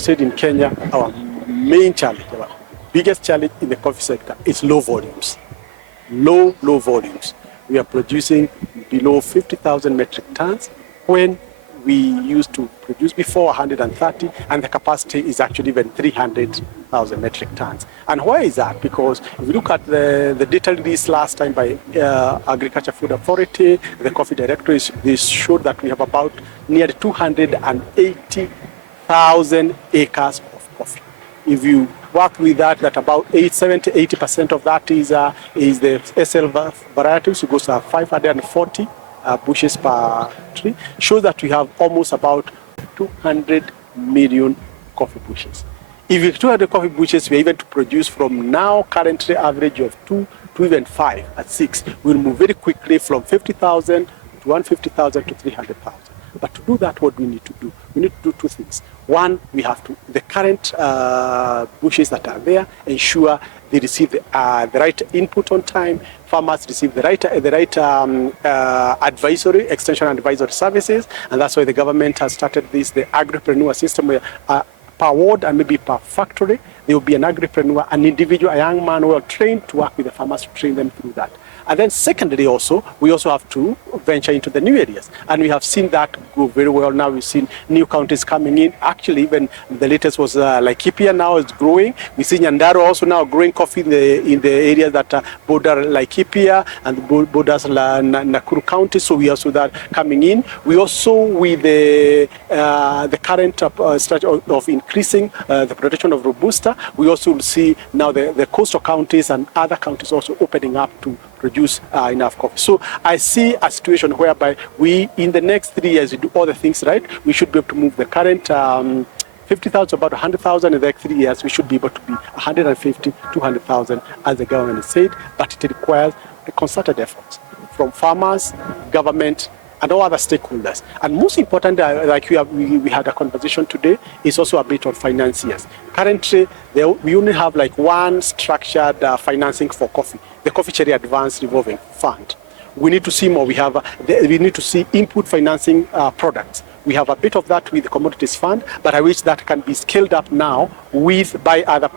said in Kenya, our main challenge, our biggest challenge in the coffee sector is low volumes. Low volumes. We are producing below 50,000 metric tons when we used to produce before 130, and the capacity is actually even 300,000 metric tons. And why is that? Because if you look at the data released last time by Agriculture Food Authority, the coffee directories, this showed that we have about nearly 280,000 acres of coffee. If you work with that about 70-80% of that is the SL varieties, it goes to 540 bushes per tree, shows that we have almost about 200 million coffee bushes. If you 200 coffee bushes, we're even to produce from now currently average of 2 to even 5 at 6, we'll move very quickly from 50,000 to 150,000 to 300,000. But to do that, what do we need to do? We need to do two things. One, we have to, the current bushes that are there, ensure they receive the right input on time. Farmers receive the right advisory, extension and advisory services, and that's why the government has started this, the agripreneur system, where per ward and maybe per factory, there will be an agripreneur, an individual, a young man who are trained to work with the farmers to train them through that. And then secondly also, we also have to venture into the new areas. And we have seen that go very well now. We've seen new counties coming in. Actually, even the latest was Laikipia now is growing. We see Nyandarua also now growing coffee in the areas that border Laikipia and borders Nakuru County. So we also that coming in. We also, with the current strategy of increasing the production of Robusta, we also will see now the coastal counties and other counties also opening up to produce enough coffee. So I see a situation whereby we, in the next 3 years, we do all the things right. We should be able to move the current 50,000, about 100,000 in the next 3 years. We should be able to be 150, 200,000, as the government has said, but it requires a concerted effort from farmers, government, and all other stakeholders. And most important, like we had a conversation today, is also a bit on financiers. Currently, we only have like one structured financing for coffee, the Coffee Cherry Advanced Revolving Fund. We need to see more. We need to see input financing products. We have a bit of that with the Commodities Fund, but I wish that can be scaled up now by other,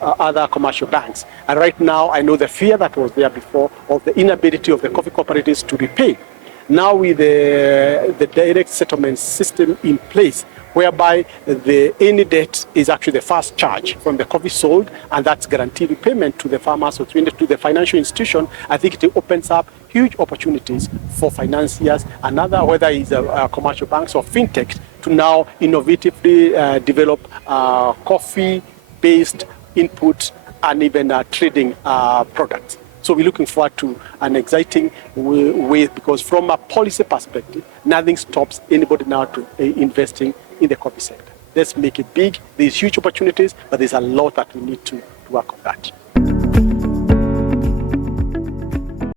other commercial banks. And right now, I know the fear that was there before of the inability of the coffee cooperatives to repay. Now with the direct settlement system in place, whereby any debt is actually the first charge from the coffee sold, and that's guaranteed repayment to the farmers or to the financial institution, I think it opens up huge opportunities for financiers and other, whether it's commercial banks or fintech, to now innovatively develop coffee-based input and even trading products. So we're looking forward to an exciting way, because from a policy perspective, nothing stops anybody now to investing in the coffee sector. Let's make it big. There's huge opportunities, but there's a lot that we need to work on that.